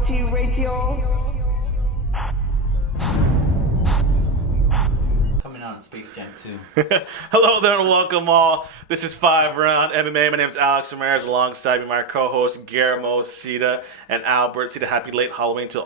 Mighty Radio. Coming out in Space Jam 2. Hello there and welcome all. This is 5RoundMMA. My name is Alex Ramirez. Alongside me, my co-hosts Guillermo Cita and Albert Cita. Happy late Halloween to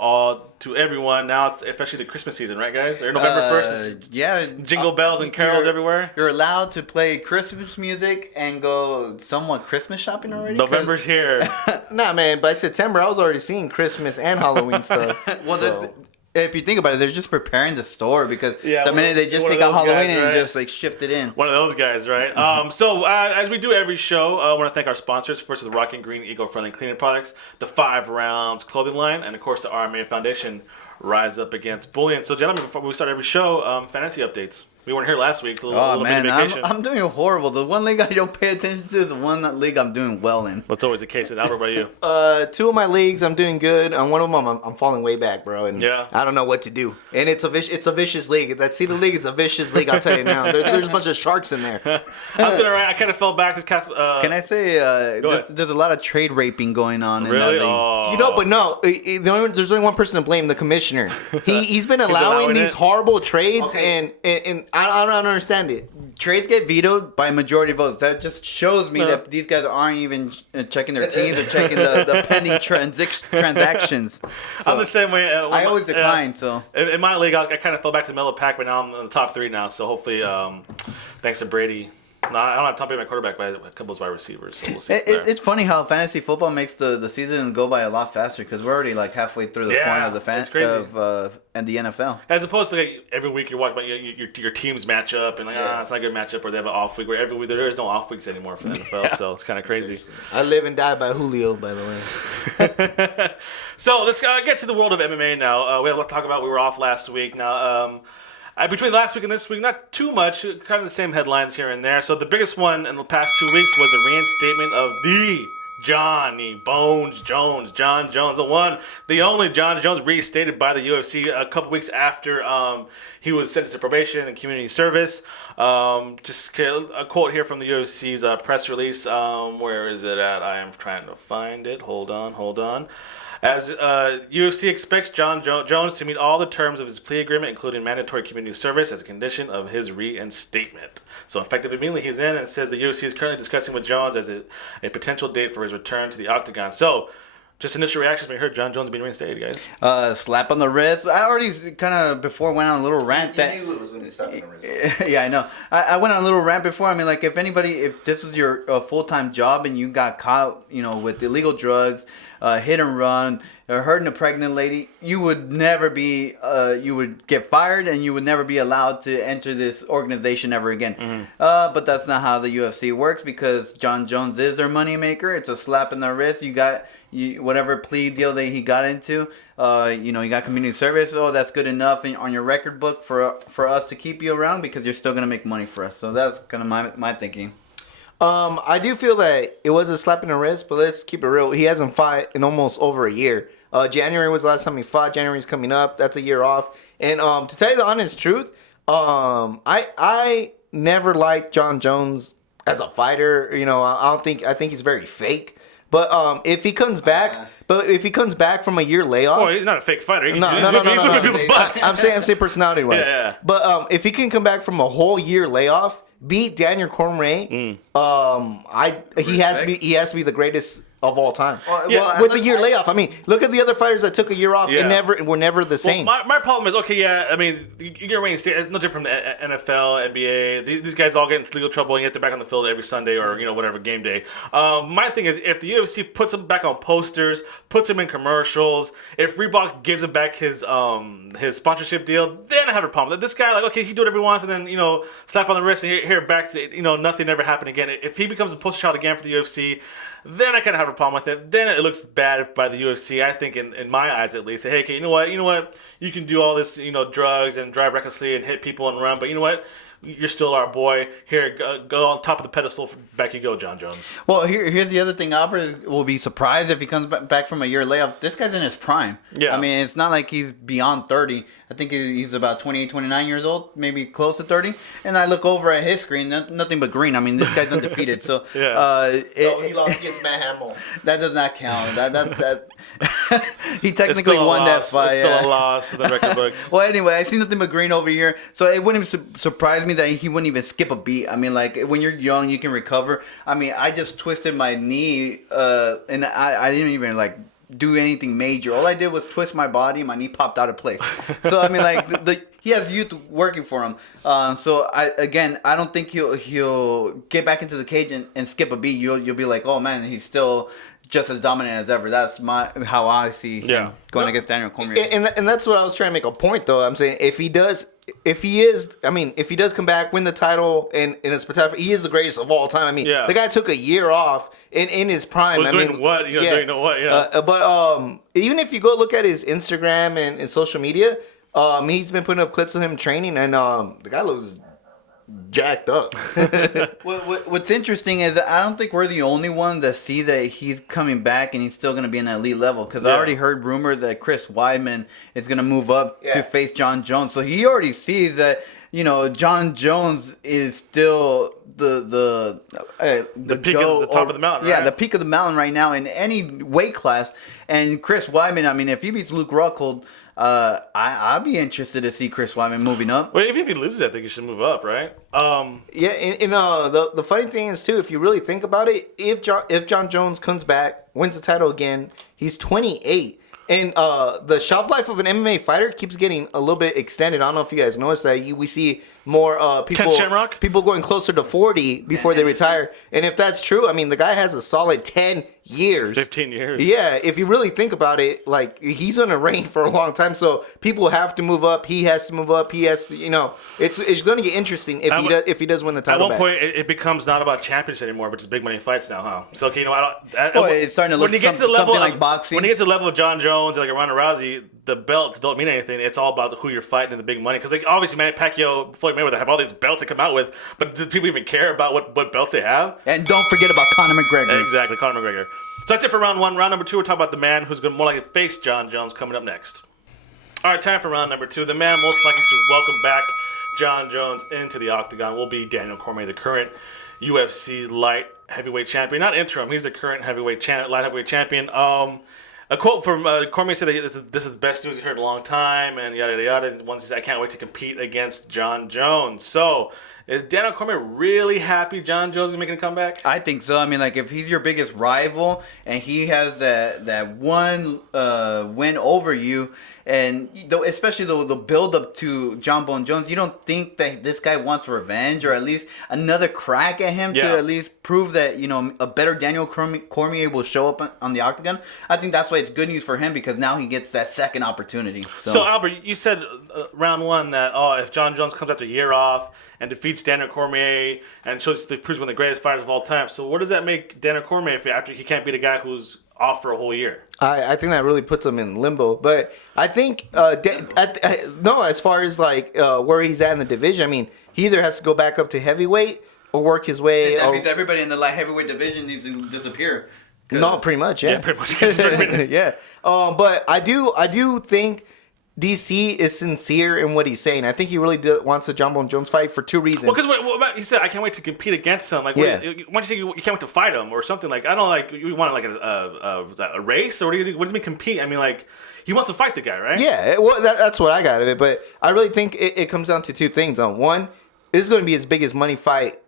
everyone. Now it's officially the Christmas season, right, guys? Or November 1st. Yeah. Jingle bells and carols everywhere. You're allowed to play Christmas music and go somewhat Christmas shopping already. November's here. Nah, man. By September, I was already seeing Christmas and Halloween stuff. Well, so. if you think about it, they're just preparing the store because the minute they just one take of out those Halloween guys, and right? just like shift it in. One of those guys, right? So as we do every show, I want to thank our sponsors. First is the Rock and Green Eco-Friendly Cleaning Products, the 5 Rounds clothing line, and of course the RMA Foundation. Rise up against bullying. So, gentlemen, before we start every show, fantasy updates. We weren't here last week. A little bit of vacation. I'm doing horrible. The one league I don't pay attention to is the one league I'm doing well in. That's always the case. And Albert, what about you? 2 of my leagues, I'm doing good. On one of them, I'm falling way back, bro. And yeah. I don't know what to do. And it's a vicious league. That the league is a vicious league. I'll tell you now. There's a bunch of sharks in there. I'm doing all right. I kind of fell back this cast. Can I say there's a lot of trade raping going on in that league? Oh. You know, but no. There's only one person to blame: the commissioner. He's been allowing these horrible trades, and I don't understand it. Trades get vetoed by majority votes. That just shows me that these guys aren't even checking their teams or checking the pending transactions. So I'm the same way. I always decline. So in my league, I kind of fell back to the middle of the pack, but now I'm in the top 3 now. So hopefully, thanks to Brady. No, I don't have top 8 my quarterback, but a couple of wide receivers. So we'll see. It's funny how fantasy football makes the season go by a lot faster because we're already like halfway through the point of the and the NFL. As opposed to like, every week you're watching your teams match up and it's not a good matchup or they have an off week. Where every week there is no off weeks anymore for the NFL, so it's kind of crazy. I live and die by Julio, by the way. So let's get to the world of MMA now. We have a lot to talk about. We were off last week. Now, between last week and this week, not too much, kind of the same headlines here and there. So the biggest one in the past 2 weeks was a reinstatement of the Johnny Bones Jones, Jon Jones, the one, the only Jon Jones, reinstated by the UFC a couple weeks after he was sentenced to probation and community service. Just a quote here from the UFC's press release. Where is it at? I am trying to find it. Hold on. As UFC expects Jon Jones to meet all the terms of his plea agreement, including mandatory community service, as a condition of his reinstatement. So effective immediately, he's in, and it says the UFC is currently discussing with Jones as a potential date for his return to the octagon. So, just initial reactions when you heard Jon Jones being reinstated, guys. Slap on the wrist. I already kind of before went on a little rant You knew it was going to be slap on the wrist. Yeah, I know. I went on a little rant before. I mean, like if this is your full-time job and you got caught, with illegal drugs, hit and run, or hurting a pregnant lady, you would never be, you would get fired and you would never be allowed to enter this organization ever again. Mm-hmm. But that's not how the UFC works because Jon Jones is their moneymaker. It's a slap in the wrist. You got whatever plea deal that he got into, you got community service. Oh, that's good enough on your record book for us to keep you around because you're still going to make money for us. So that's kind of my thinking. I do feel that it was a slap in the wrist, but let's keep it real. He hasn't fought in almost over a year. January was the last time he fought. January's coming up. That's a year off. And to tell you the honest truth, I never liked Jon Jones as a fighter. I think he's very fake. But if he comes back, from a year layoff, well, he's not a fake fighter. He's no. whipping people's butts. I'm saying personality wise. Yeah. But if he can come back from a whole year layoff, beat Daniel Cormier, he has to be the greatest of all time. With the year layoff. I mean, look at the other fighters that took a year off and were never the same. Well, my problem is, you get reinstated. It's no different from the NFL, NBA. These guys all get into legal trouble and yet they're back on the field every Sunday or, whatever, game day. My thing is, if the UFC puts him back on posters, puts him in commercials, if Reebok gives him back his sponsorship deal, then I have a problem. This guy, he do whatever he wants and then, slap on the wrist and here back to, nothing ever happened again. If he becomes a poster child again for the UFC, then I kind of have a problem with it. Then it looks bad by the UFC, I think, in my eyes at least. Say, hey, okay, you know what? You can do all this, drugs and drive recklessly and hit people and run, but you know what? You're still our boy. Here, go on top of the pedestal. Back you go, Jon Jones. Well, here's the other thing. Albert will be surprised if he comes back from a year layoff. This guy's in his prime. Yeah. I mean, it's not like he's beyond 30. I think he's about 28, 29 years old, maybe close to 30. And I look over at his screen, nothing but green. I mean, this guy's undefeated. So he lost against Matt Hamill. That does not count. That he technically It's still won that fight. It's still a loss in the record book. Well, anyway, I see nothing but green over here. So it wouldn't even surprise me that he wouldn't even skip a beat. I mean, like, when you're young, you can recover. I mean, I just twisted my knee, and I didn't even, like, do anything major. All I did was twist my body, and my knee popped out of place. So I mean, like he has youth working for him. So I don't think he'll get back into the cage and skip a beat. You'll be like, oh man, he's still just as dominant as ever. That's how I see him going against Daniel Cormier. And that's what I was trying to make a point though. I'm saying if he does come back, win the title, and in a spectacular, he is the greatest of all time. I mean, the guy took a year off in his prime. Doing what? Doing what? Yeah. But even if you go look at his Instagram and social media, he's been putting up clips of him training, and the guy looks jacked up. What's interesting is that I don't think we're the only one that see that he's coming back and he's still going to be in that elite level. Because I already heard rumors that Chris Weidman is going to move up to face Jon Jones. So he already sees that, Jon Jones is still the peak of the top of the mountain. Yeah, right? the peak of the mountain right now in any weight class. And Chris Weidman, I mean, if he beats Luke Rockhold, I'd be interested to see Chris Weidman moving up. Well, if he loses, I think he should move up, right? The funny thing is too, if you really think about it, if Jon Jones comes back, wins the title again, he's 28. And the shelf life of an MMA fighter keeps getting a little bit extended. I don't know if you guys noticed that. We see more people going closer to 40 before they retire. And if that's true, I mean, the guy has a solid 10 years. 15 years. Yeah, if you really think about it, like, he's on a reign for a long time. So people have to move up. He has to move up. He has to, it's going to get interesting if he does win the title. At one point, it becomes not about championships anymore, but just big money fights now, huh? So, okay, it's starting to look something like boxing. When you get to the level of Jon Jones and like Ronda Rousey, the belts don't mean anything. It's all about who you're fighting and the big money. Because like obviously, Manny Pacquiao, Floyd Mayweather have all these belts to come out with, but do people even care about what belts they have? And don't forget about Conor McGregor. Exactly, Conor McGregor. So that's it for round one. Round number two, we're talking about the man who's going to more likely face Jon Jones coming up next. All right, time for round number two. The man most likely to welcome back Jon Jones into the octagon will be Daniel Cormier, the current UFC light heavyweight champion. Not interim, he's the current light heavyweight champion. A quote from Cormier said that this is the best news he heard in a long time, and yada, yada, yada. Once he said, I can't wait to compete against Jon Jones. So, is Daniel Cormier really happy Jon Jones is making a comeback? I think so. I mean, like, if he's your biggest rival and he has that one win over you, and especially the build up to Jon Bone Jones, you don't think that this guy wants revenge or at least another crack at him to at least prove that a better Daniel Cormier will show up on the octagon? I think that's why it's good news for him, because now he gets that second opportunity. So Albert, you said round one that if Jon Jones comes after a year off and defeats Daniel Cormier and proves one of the greatest fighters of all time, so what does that make Daniel Cormier after he can't beat a guy who's off for a whole year? I think that really puts him in limbo. But I think as far as like where he's at in the division, I mean, he either has to go back up to heavyweight or work his way. That means everybody in the light heavyweight division needs to disappear. No, pretty much, yeah. Yeah, pretty much. Yeah. But I do think DC is sincere in what he's saying. I think he really wants the Jon Bone Jones fight for two reasons. Well, because he said, I can't wait to compete against him. Like, why do you say you can't wait to fight him or something? Like, I don't like, you want like a race, or what does it mean compete? I mean, like, he wants to fight the guy, right? Yeah, well, that's what I got out of it. But I really think it comes down to two things. One, this is going to be his biggest money fight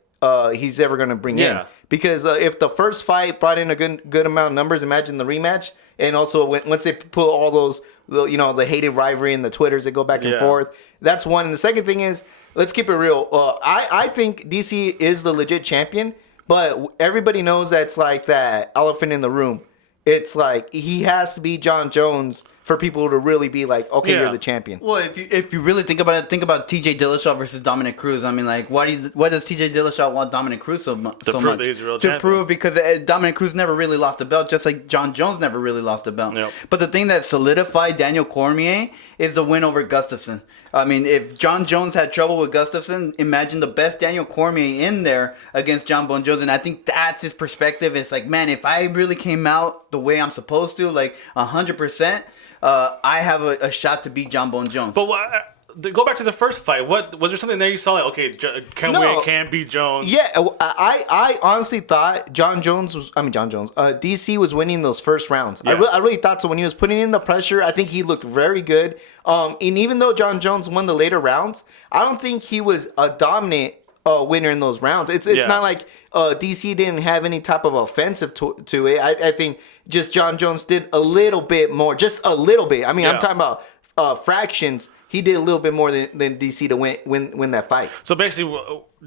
he's ever going to bring in. Because if the first fight brought in a good amount of numbers, imagine the rematch. And also, once they put all those, the hated rivalry and the Twitters that go back and forth, that's one. And the second thing is, let's keep it real. I think DC is the legit champion, but everybody knows that's like that elephant in the room. It's like he has to be Jon Jones for people to really be like, okay, you're the champion. Well, if you really think about it, think about TJ Dillashaw versus Dominic Cruz. I mean, like, why does TJ Dillashaw want Dominic Cruz so much? To prove that he's a real champion. To prove, because Dominic Cruz never really lost a belt, just like Jon Jones never really lost a belt. Yep. But the thing that solidified Daniel Cormier is the win over Gustafsson. I mean, if Jon Jones had trouble with Gustafsson, imagine the best Daniel Cormier in there against Jon Jones. And I think that's his perspective. It's like, man, if I really came out the way I'm supposed to, like 100%, I have a shot to beat Jon Jones. But go back to the first fight. What was there something there you saw? Like, okay, can beat Jones. Yeah, I honestly thought DC was winning those first rounds. Yeah. I really thought so when he was putting in the pressure. I think he looked very good. And even though Jon Jones won the later rounds, I don't think he was a dominant winner in those rounds. It's not like DC didn't have any type of offensive to it. I think just Jon Jones did a little bit more, just a little bit. I mean, I'm talking about fractions. He did a little bit more than DC to win that fight. So basically,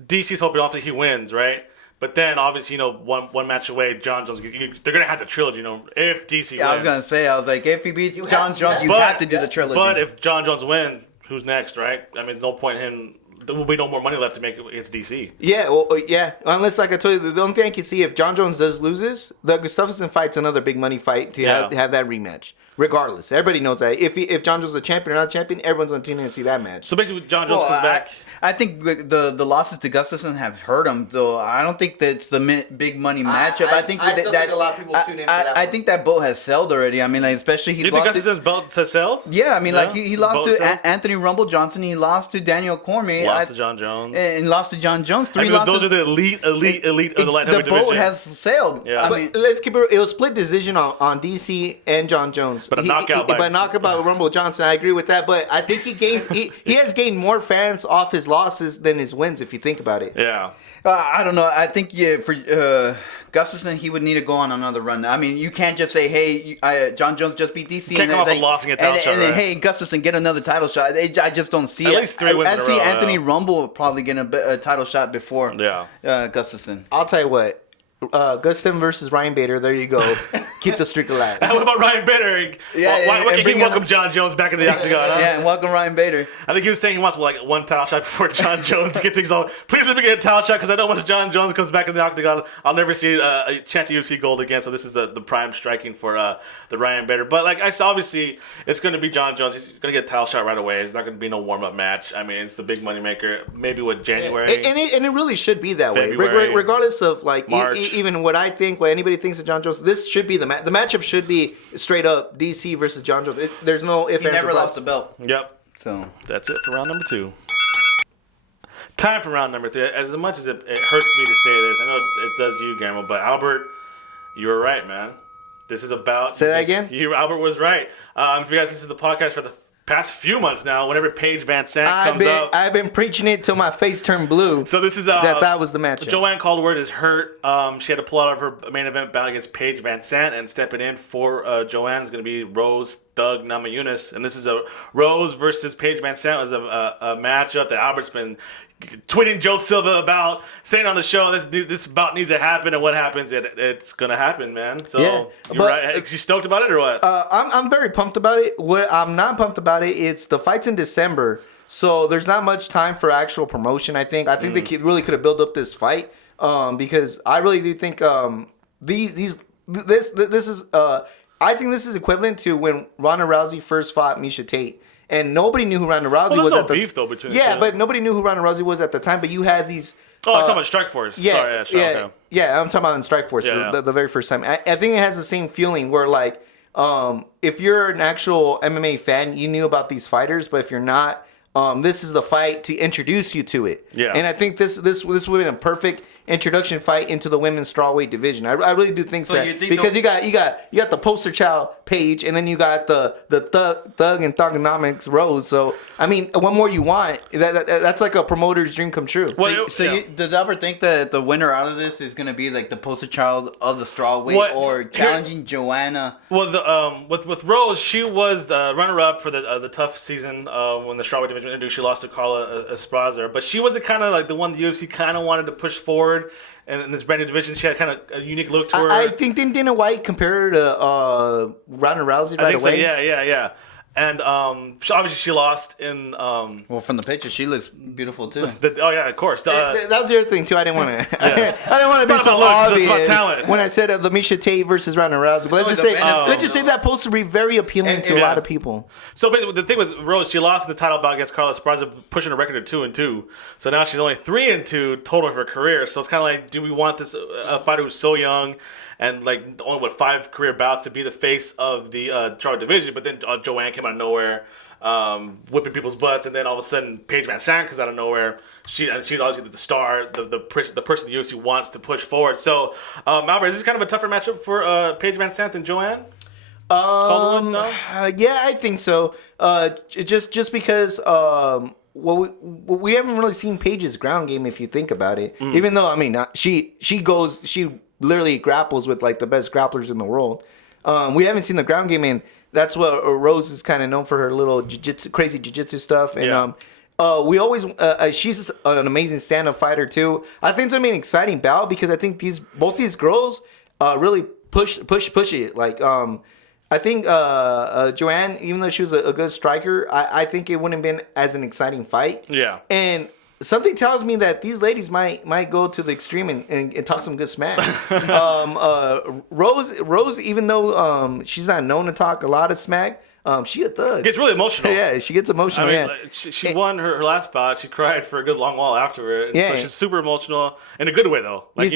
DC's hoping obviously he wins, right? But then obviously, one match away, Jon Jones, they're gonna have the trilogy, if DC wins. I was gonna say, if he beats Jon Jones, you have to do the trilogy. But if Jon Jones wins, who's next, right? I mean, no point in him. There will be no more money left to make it against DC. Yeah, yeah. Unless, like I told you, the only thing I can see if Jon Jones does loses, the Gustafsson fight's another big money fight to have that rematch. Regardless, everybody knows that if Jon Jones is a champion or not a champion, everyone's going to tune in and see that match. So basically, Jon Jones comes back. I think the losses to Gustafsson have hurt him, though. I don't think that's the big money matchup. I think I still think a lot of people tune in for that I think that boat has sailed already. I mean, like, especially he's Do you think lost. Gustafsson's belt has sailed? Yeah, I mean, like he lost Boat to sailed? Anthony Rumble Johnson. He lost to Daniel Cormier. Lost to Jon Jones. And lost to Jon Jones. I mean, those are the elite of the light heavyweight division. The boat has sailed. Yeah. I But mean, let's keep it. It was split decision on DC and Jon Jones. But a knockout by Rumble Johnson. I agree with that. But I think he has gained more fans off his losses than his wins. If you think about it. Yeah. I don't know. I think for Gustafsson, he would need to go on another run. I mean, you can't just say, "Hey, Jon Jones just beat DC," Can't come off a loss and get a title shot, and then, right? "Hey, Gustafsson, get another title shot." I just don't see At it. least 3 wins in a I see row, Anthony yeah. Rumble probably getting a title shot before Gustafsson. I'll tell you what. Gustafsson versus Ryan Bader. There you go. Keep the streak alive. And what about Ryan Bader? Why can't he welcome Jon Jones back into the octagon? Huh? Yeah, and welcome Ryan Bader. I think he was saying he wants one title shot before Jon Jones gets exalted. Please let me get a title shot because I know once Jon Jones comes back in the octagon, I'll never see a chance of UFC gold again. So this is the prime striking for the Ryan Bader. But like I said, obviously it's going to be Jon Jones. He's going to get a title shot right away. It's not going to be no warm up match. I mean, it's the big money maker. Maybe with January. And it really should be that February, way, regardless of like March. Even what I think, what anybody thinks of Jon Jones. This should be the matchup should be straight up DC versus Jon Jones. There's no if He never lost the belt. Yep. So That's it for round number 2. Time for round number 3. As much as it hurts me to say this, I know it does you, Guillermo, but Albert, you were right, man. This is about... Say that again? Albert was right. If you guys listen to the podcast for the past few months now, whenever Paige Van Sant comes up... I've been preaching it till my face turned blue. So this is... that was the matchup. Joanne Caldwell is hurt. She had to pull out of her main event bout against Paige Van Sant, and stepping in for Joanne is going to be Rose Thug Namajunas. And this is a Rose versus Paige Van Sant is a matchup that Albert's been tweeting Joe Silva about, saying on the show this bout needs to happen, and what happens, it's gonna happen, man. So you're right. You stoked about it or what? I'm very pumped about it. What I'm not pumped about it's the fight's in December, so there's not much time for actual promotion. I think they really could have built up this fight because I really do think this is I think this is equivalent to when Ronda Rousey first fought Miesha Tate. And nobody knew who Ronda Rousey was at the time. Beef though between the two. But nobody knew who Ronda Rousey was at the time. But you had these. I'm talking about Strikeforce. Sorry, I'm talking about in Strikeforce the very first time. I think it has the same feeling where like, if you're an actual MMA fan, you knew about these fighters, but if you're not, this is the fight to introduce you to it. Yeah. And I think this would have been a perfect introduction fight into the women's strawweight division. I really do think because you got the poster child Paige, and then you got the thug and thugonomics Rose. So I mean, what more you want? That's like a promoter's dream come true. Does Albert think that the winner out of this is going to be like the poster child of the strawweight or challenging Joanna? Well, with Rose, she was the runner-up for the tough season when the strawweight division introduced. She lost to Carla Esparza, but she wasn't kind of like the one the UFC kind of wanted to push forward. And in this brand new division, she had kind of a unique look to her. I think Dana White compared her to Ronda Rousey right away. So, yeah. And obviously she lost in. Well, from the picture, she looks beautiful too. Oh yeah, of course. That was the other thing too. I didn't want to. I didn't want to be not so about looks, obvious it's about talent. when I said Lamisha Tate versus Ronda Rousey. But let's just say that poster be very appealing to a lot of people. So but the thing with Rose, she lost in the title bout against Carla Esparza, pushing a record of 2-2. So now she's only 3-2 total of her career. So it's kind of like, do we want this a fighter who's so young? And like only 5 career bouts to be the face of the Charlotte division, but then Joanne came out of nowhere, whipping people's butts, and then all of a sudden Paige Van Sant comes out of nowhere. She's obviously the star, the person the UFC wants to push forward. So Albert, is this kind of a tougher matchup for Paige Van Sant than Joanne? Yeah, I think so. Just because we haven't really seen Paige's ground game if you think about it. Even though she literally grapples with like the best grapplers in the world. We haven't seen the ground game, and that's what Rose is kind of known for, her little crazy jiu-jitsu stuff. And we always she's an amazing stand-up fighter too. I think it's gonna be an exciting bout because I think both these girls really push it. Like I think Joanne, even though she was a good striker, I think it wouldn't have been as an exciting fight. Yeah. And something tells me that these ladies might go to the extreme and talk some good smack. Rose, even though she's not known to talk a lot of smack, she a thug. Gets really emotional. Yeah, she gets emotional. I mean, like, she won her last bout. She cried for a good long while after it. So she's super emotional in a good way though. Like,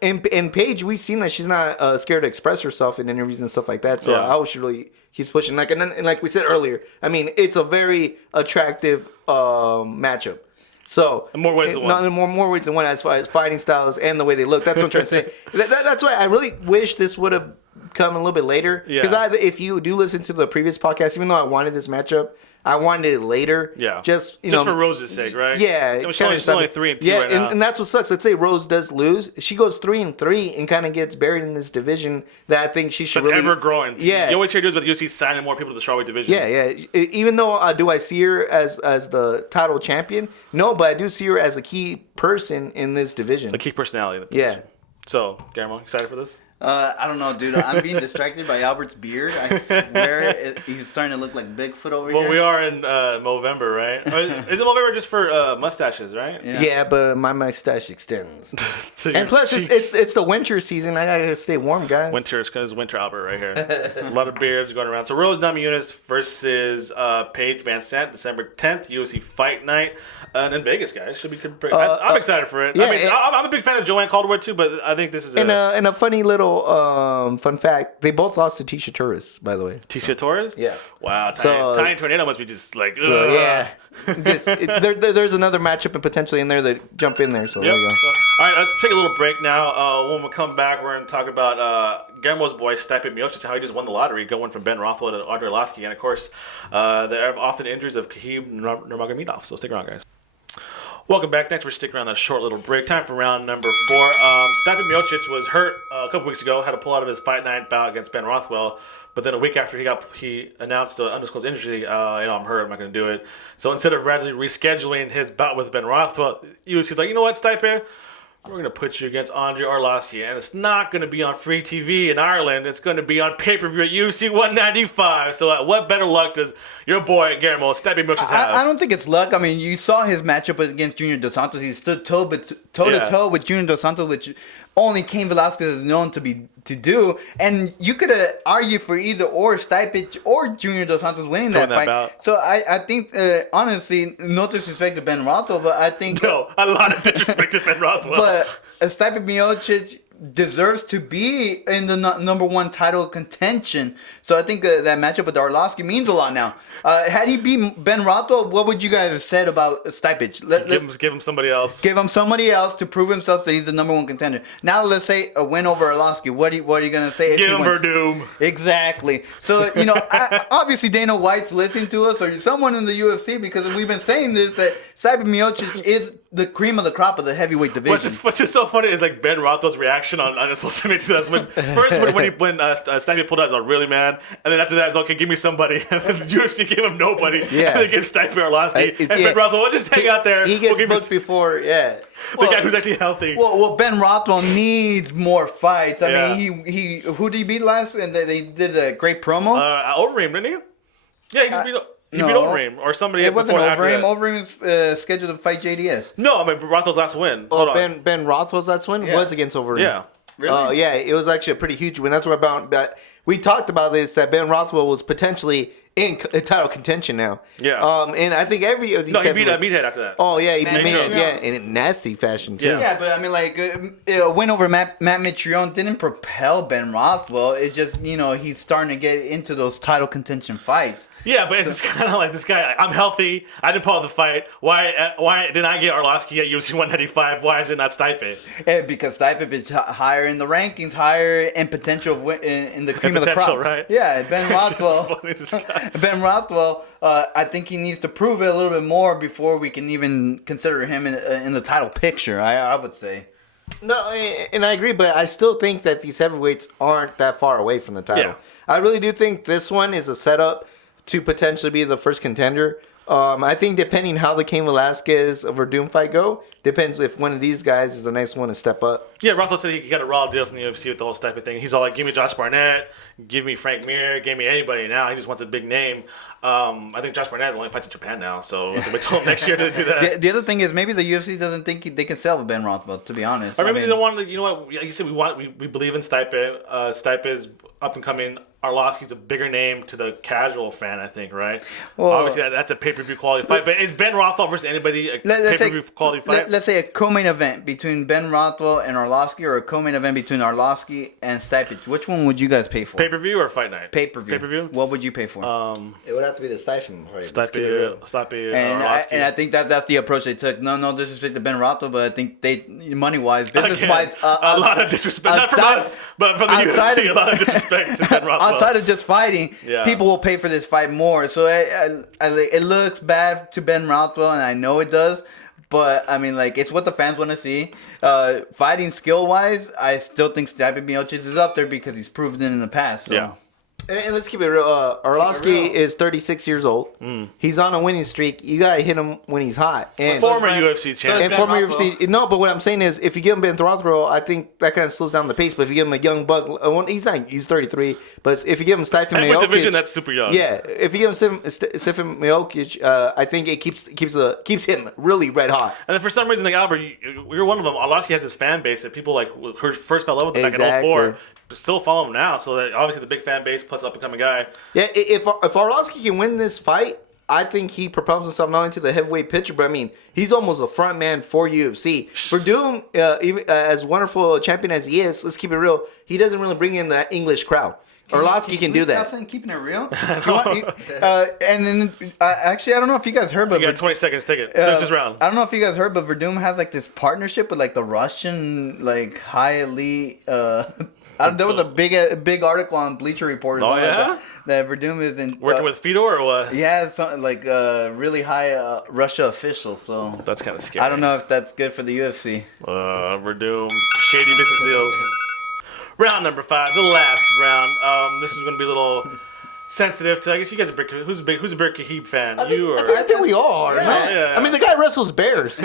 And Paige, we've seen that she's not scared to express herself in interviews and stuff like that. So I hope she really keeps pushing. Like and like we said earlier, I mean, it's a very attractive matchup. So in more ways than one. More ways than one as far as fighting styles and the way they look. That's what I'm trying to say. That's why I really wish this would have come a little bit later. Because if you do listen to the previous podcast, even though I wanted this matchup, I wanted it later. Yeah. Just for Rose's sake, right? Yeah. She's only 3-2 right now. And that's what sucks. Let's say Rose does lose. She goes 3-3 and kind of gets buried in this division that I think she should That's ever growing. Yeah. You always hear news about the UFC signing more people to the strawweight division. Yeah. Even though do I see her as the title champion? No, but I do see her as a key person in this division. A key personality in the division. Yeah. So, Guillermo, excited for this? I don't know, dude. I'm being distracted by Albert's beard. I swear he's starting to look like Bigfoot over here. Well, we are in Movember, right? Is it Movember just for mustaches, right? Yeah, but my mustache extends. And plus, it's the winter season. I gotta stay warm, guys. Winter, because Winter Albert right here. A lot of beards going around. So Rose Namajunas versus Paige Van Sant, December 10th, UFC Fight Night. And in Vegas, guys. Should be pretty. I'm excited for it. Yeah, I'm a big fan of Joanne Calderwood, too, but I think this is and a funny little fun fact, they both lost to Tisha Torres, by the way. Tisha Torres? Yeah. Wow. Tiny Tornado must be just like, so, yeah. There's another matchup and potentially in there that jump in there. So there you go. All right, let's take a little break now. When we come back, we're going to talk about Guillermo's boy, Stipe Miocic, how he just won the lottery, going from Ben Rothwell to Andre Arlovski. And, of course, there are often injuries of Khabib Nurmagomedov. So stick around, guys. Welcome back. Thanks for sticking around that short little break. Time for round number 4. Stipe Miocic was hurt a couple weeks ago, had to pull out of his Fight Night bout against Ben Rothwell. But then a week after he announced the undisclosed injury, I'm hurt, I'm not going to do it. So instead of gradually rescheduling his bout with Ben Rothwell, UFC's like, you know what, Stipe? We're going to put you against Andre Arlovski, and it's not going to be on free TV in Ireland. It's going to be on pay-per-view at UFC 195. So what better luck does your boy, Guillermo, Stipe Miocic have? I don't think it's luck. I mean, you saw his matchup against Junior Dos Santos. He stood toe-to-toe with Junior Dos Santos, which only Cain Velasquez is known to do. And you could argue for either or Stipe or Junior Dos Santos winning that fight. Bout. So I think, honestly, no disrespect to Ben Rothwell, but I think... No, a lot of disrespect to Ben Rothwell. But Stipe Miocic deserves to be in the number 1 title contention. So I think that matchup with Arlovski means a lot now. Had he beat Ben Rothwell, what would you guys have said about Stipe? Give him somebody else. Give him somebody else to prove himself that he's the number 1 contender. Now let's say a win over Arlovski. What are you going to say? Give him Verdum. Exactly. So, obviously Dana White's listening to us or someone in the UFC because we've been saying this, that Stipe Miocic is the cream of the crop of the heavyweight division. What's just so funny is like Ben Rothwell's reaction on social media. That's when Stipe pulled out, I was really mad, and then after that, it's okay, give me somebody. And then the UFC gave him nobody. Yeah. And they gave Stipe Arlovski, and Ben Rothwell just hang out there. He gets booked before, yeah. The guy who's actually healthy. Well, Ben Rothwell needs more fights. I mean, he who did he beat last? And they did a great promo. Overeem, didn't he? Yeah, he just beat no. Overeem or somebody. It wasn't before after Overeem. that. Overeem was scheduled to fight JDS. No, I mean Rothwell's last win. Hold on. Ben Rothwell's last win was against Overeem. Yeah. Really? Yeah, it was actually a pretty huge win. That's what about. We talked about this, that Ben Rothwell was potentially in title contention now. Yeah. And I think every of these. No, he beat Meathead after that. Oh yeah, he beat Mitrione. Meathead, in a nasty fashion too. Yeah. Yeah, but I mean, like, a win over Matt Mitrione didn't propel Ben Rothwell. It's just, he's starting to get into those title contention fights. Yeah, but it's kind of like this guy. I'm healthy. I didn't pull out the fight. Why didn't I get Arlovsky at UFC 195? Why is it not Stipe? Yeah, because Stipe is higher in the rankings, higher in potential in the cream of the Potential, crop. right? Yeah, Ben It's just Rothwell. funny, this guy. Ben Rothwell. I think he needs to prove it a little bit more before we can even consider him in the title picture. I would say. No, and I agree, but I still think that these heavyweights aren't that far away from the title. Yeah. I really do think this one is a setup to potentially be the first contender. I think depending how the Cain Velasquez Verdum fight go, depends if one of these guys is the next one to step up. Yeah, Rothwell said he got a raw deal from the UFC with the whole Stipe thing. He's all like, give me Josh Barnett, give me Frank Mir, give me anybody now. He just wants a big name. I think Josh Barnett only fights in Japan now, so we'll wait till next year to do that. The other thing is maybe the UFC doesn't think they can sell Ben Rothwell. To be honest, Or maybe they don't want to. You know what? Like you said, we believe in Stipe. Stipe is up and coming. Arlovsky's a bigger name to the casual fan, I think, right? Well, obviously, that's a pay-per-view quality fight. But is Ben Rothwell versus anybody a let's pay-per-view quality fight? Let's say a co-main event between Ben Rothwell and Arlovsky, or a co-main event between Arlovsky and Stipe. Which one would you guys pay for? Pay-per-view or fight night? Pay-per-view. Pay-per-view. What would you pay for? It would have to be the Stipe fight. Stipe, Arlovsky. And I think that's the approach they took. No disrespect to Ben Rothwell, but I think they, money-wise, business-wise, a lot of disrespect. Not from us, but from the UFC. A lot of disrespect to Ben Rothwell. Outside of just fighting, Yeah. people will pay for this fight more. So it looks bad to Ben Rothwell, and I know it does. But I mean, like, it's what the fans want to see. Fighting skill-wise, I still think Stipe Miocic is up there because he's proven it in the past. So. Yeah. And let's keep it real. Arlovsky is 36 years old. He's on a winning streak. You gotta hit him when he's hot. And Former UFC champion. and former UFC. No, but what I'm saying is, if you give him Ben Rothwell, I think that kind of slows down the pace. But if you give him a young buck, he's 33. But if you give him Stipe Heavyweight Miocic, division, that's super young. yeah. If you give him Stipe Miocic, I think it keeps him really red hot. And then for some reason, like Albert, you're one of them. Arlovsky has his fan base that people like who first fell in love with him back in Exactly. 04, but still follow him now. So that obviously the big fan base plus up and coming guy. Yeah, if Arlovsky can win this fight, I think he propels himself not only to the heavyweight picture, but I mean, he's almost a front man for UFC. Verdum, even as wonderful a champion as he is, let's keep it real, he doesn't really bring in that English crowd. Arlovsky can do Stop that. saying keeping it real. And then actually, I don't know if you guys heard, but You got 20 seconds. Take it. Finish this round. I don't know if you guys heard, but Verdum has like this partnership with like the Russian like high elite. There was a big article on Bleacher Report or something like yeah? that Verdum is in Working with Fedor or what? Yeah, something like really high Russia official. So That's kind of scary. I don't know if that's good for the UFC. Verdum. Shady business deals. Round number 5, the last round. This is going to be a little sensitive to. I guess you guys are big. Who's a big Khabib fan? You or? I think we all are. Yeah. Yeah. I mean, the guy wrestles bears.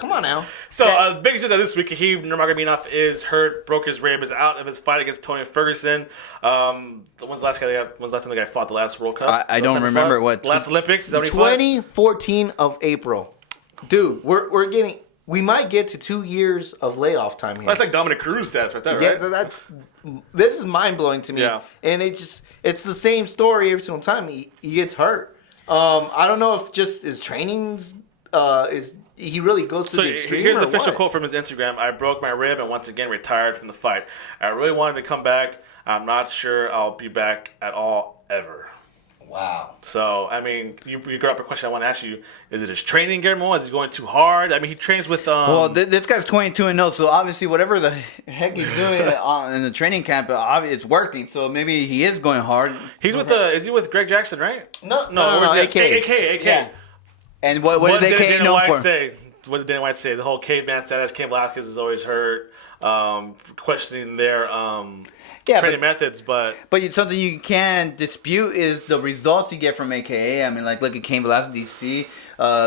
Come on now. So, biggest news of this week, Khabib Nurmagomedov is hurt, broke his rib, is out of his fight against Tony Ferguson. When's the last time the guy fought the last World Cup? I don't remember what. Last Olympics? Is that when he fought? 2014 of April. Dude, we might get to 2 years of layoff time here. That's like Dominic Cruz stats right there, right? Yeah, this is mind blowing to me. Yeah. And it's the same story every single time he gets hurt. I don't know if just his trainings he really goes to So the extreme. here's or the official what? quote from his Instagram. I broke my rib and once again retired from the fight. I really wanted to come back. I'm not sure I'll be back at all ever. Wow. So, I mean, you brought up a question I want to ask you. Is it his training, Guillermo? Is he going too hard? I mean, he trains with... Well, this guy's 22-0, so obviously whatever the heck he's doing in the training camp, it's working. So maybe he is going hard. he's with is he with Greg Jackson, right? No, where's AK. AK. Yeah. And what did AK Dana known White for? say? What did Dana White say? The whole caveman status. Cain Velasquez is always hurt. questioning their Yeah, training methods. But something you can't dispute is the results you get from AKA. I mean, like, look at Cain Velasquez, DC,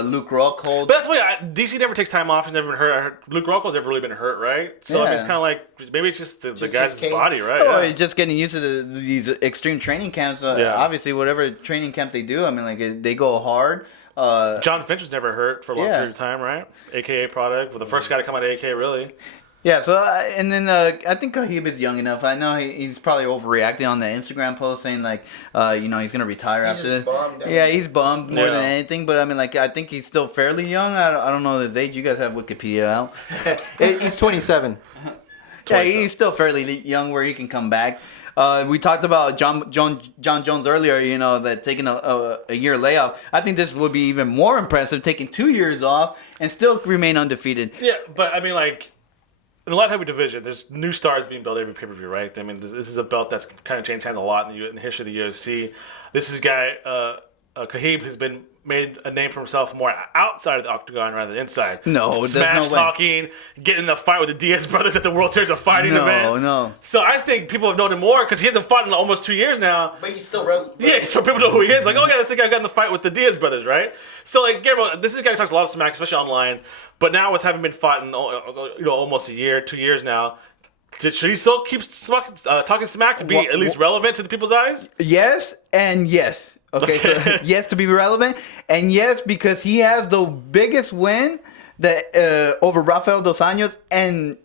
Luke Rockhold. But that's why DC never takes time off. He's never been hurt. I heard Luke Rockhold's never really been hurt, right? So I mean, it's kind of like maybe it's just the guy's body, right? Oh, yeah. Just getting used to these extreme training camps. Obviously, whatever training camp they do, I mean, like they go hard. John Finch was never hurt for a long period of time, right? AKA product, well, the first guy to come out of AKA, really. Yeah, so, and then I think Khabib is young enough. I know he's probably overreacting on the Instagram post saying, like, he's going to retire after this. Yeah, he's bummed more than anything. But, I mean, like, I think he's still fairly young. I don't know his age. You guys have Wikipedia out. He's 27. Yeah, he's still fairly young where he can come back. We talked about Jon Jones earlier, that taking a year layoff. I think this would be even more impressive, taking 2 years off and still remain undefeated. Yeah, but, I mean, like, in the light heavy division, there's new stars being built every pay-per-view, right? I mean, this is a belt that's kind of changed hands a lot in the history of the UFC. This is a guy, Khabib, has been made a name for himself more outside of the octagon rather than inside. No, smash talking, getting in a fight with the Diaz brothers at the World Series of Fighting event. No. So I think people have known him more because he hasn't fought in almost 2 years now. But he's still relevant. Yeah, so people know who he is. Like, oh yeah, that's the guy who got in the fight with the Diaz brothers, right? So like, Guillermo, this is a guy who talks a lot of smack, especially online. But now with having been fought in almost a year, 2 years now, should he still keep talking smack to be at least relevant to the people's eyes? Yes and yes. Okay, so yes to be relevant, and yes because he has the biggest win that over Rafael Dos Anjos, and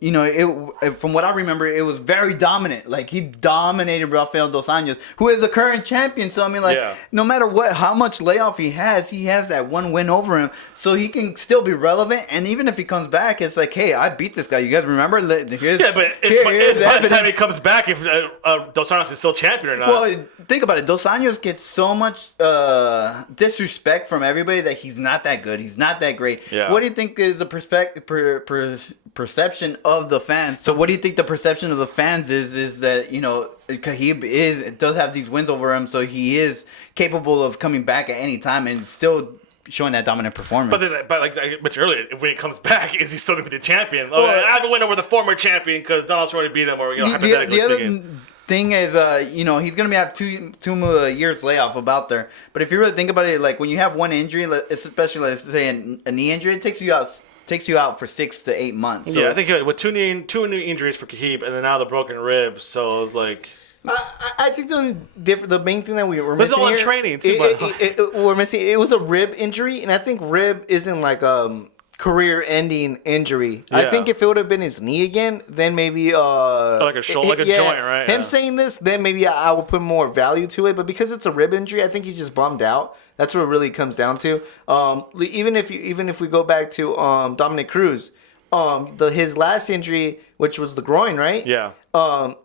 from what I remember, it was very dominant. Like he dominated Rafael Dos Anjos, who is a current champion. So I mean, like no matter how much layoff he has that one win over him, so he can still be relevant. And even if he comes back, it's like, hey, I beat this guy. You guys remember? But by the time he comes back, if Dos Anjos is still champion or not? Well, think about it. Dos Anjos gets so much disrespect from everybody that he's not that good. He's not that great. Yeah. What do you think is the perception of the fans? So what do you think the perception of the fans is that Khabib does have these wins over him, so he is capable of coming back at any time and still showing that dominant performance. But like I mentioned earlier, when he comes back, is he still going to be the champion? I have a win over the former champion because Donald Cerrone beat him, or hypothetically speaking. Thing is, he's gonna have two years layoff about there. But if you really think about it, like when you have one injury, especially let's say a knee injury, it takes you out for 6 to 8 months. So, yeah, I think with two new injuries for Khabib, and then now the broken rib, so it's like. I think the main thing that we were missing all here, training too. We're missing. It was a rib injury, and I think rib isn't like career-ending injury. Yeah. I think if it would have been his knee again, then maybe like a shoulder, like a joint, right? Him saying this, then maybe I will put more value to it. But because it's a rib injury, I think he's just bummed out. That's what it really comes down to. Even if we go back to Dominic Cruz, his last injury, which was the groin, right? Yeah.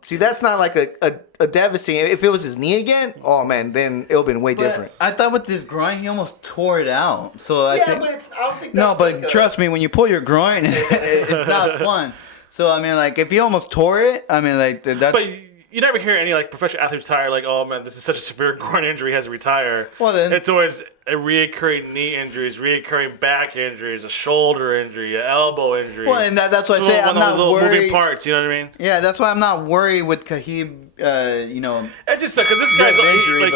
See, that's not like a devastating. If it was his knee again, oh man, then it would have been way different. I thought with this groin, he almost tore it out. So but I don't think that's but trust me, when you pull your groin, it's not fun. So I mean, like if he almost tore it, I mean, like that's. But you never hear any like professional athletes retire like, oh man, this is such a severe groin injury, he has to retire. Well then, it's always a reoccurring knee injuries, reoccurring back injuries, a shoulder injury, an elbow injury. Well, and that's why I say I'm not worried. Moving parts, you know what I mean? Yeah, that's why I'm not worried with Khabib. It's just because this guy's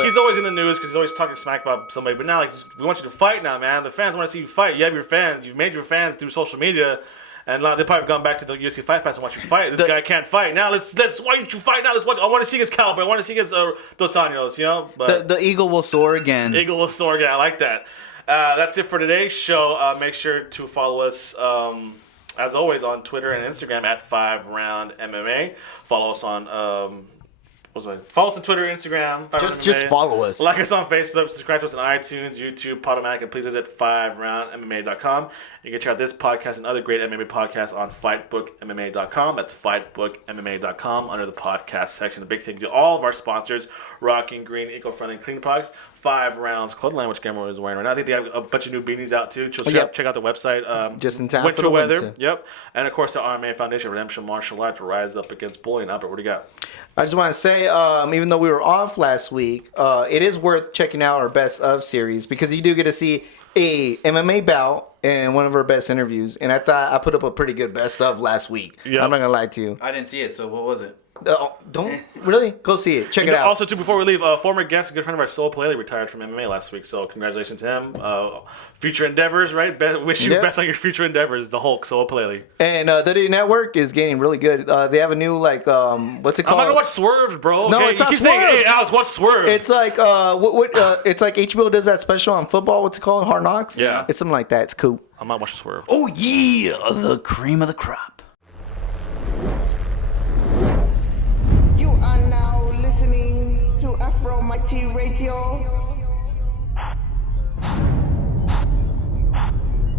he's always in the news because he's always talking smack about somebody. But now, like, we want you to fight now, man. The fans want to see you fight. You have your fans. You've made your fans through social media. And they probably have gone back to the UFC Fight Pass and watch you fight. This guy can't fight. Now let's why don't you fight now? I want to see his caliber. I want to see his Dos Anjos, But the eagle will soar again. Eagle will soar again. I like that. That's it for today's show. Make sure to follow us, as always, on Twitter and Instagram at FiveRoundMMA. Follow us on follow us on Twitter, Instagram. Just follow us. Like us on Facebook. Subscribe to us on iTunes, YouTube, Podomatic, and please visit FiveRoundMMA.com. You can check out this podcast and other great MMA podcasts on FightBookMMA.com. That's FightBookMMA.com under the podcast section. The big thank you to all of our sponsors: Rocking Green, eco-friendly, clean products, 5 Rounds clothing line, which Guillermo is wearing right now. I think they have a bunch of new beanies out too. Check out the website. Just in time winter for the weather. winter. Yep. And of course, the RMA Foundation Redemption Martial Art to rise up against bullying. Albert, what do you got? I just want to say, even though we were off last week, it is worth checking out our Best of series because you do get to see a MMA bout and one of her best interviews. And I thought I put up a pretty good best of last week. Yep. I'm not gonna lie to you. I didn't see it, so what was it? Don't really go see it. Check it out. Also, too, before we leave, former guest, a good friend of ours, Soul Paley, retired from MMA last week. So congratulations to him. Future endeavors, right? Wish you best on your future endeavors. The Hulk, Soul Paley. And WWE Network is getting really good. They have a new what's it called? I'm not gonna watch Swerve, bro. No, okay? it's you not keep Swerve. saying, hey, Alex, watch Swerve. It's like it's like HBO does that special on football. What's it called? Hard Knocks. Yeah. It's something like that. It's cool. I'm not watching Swerve. Oh yeah, the cream of the crop.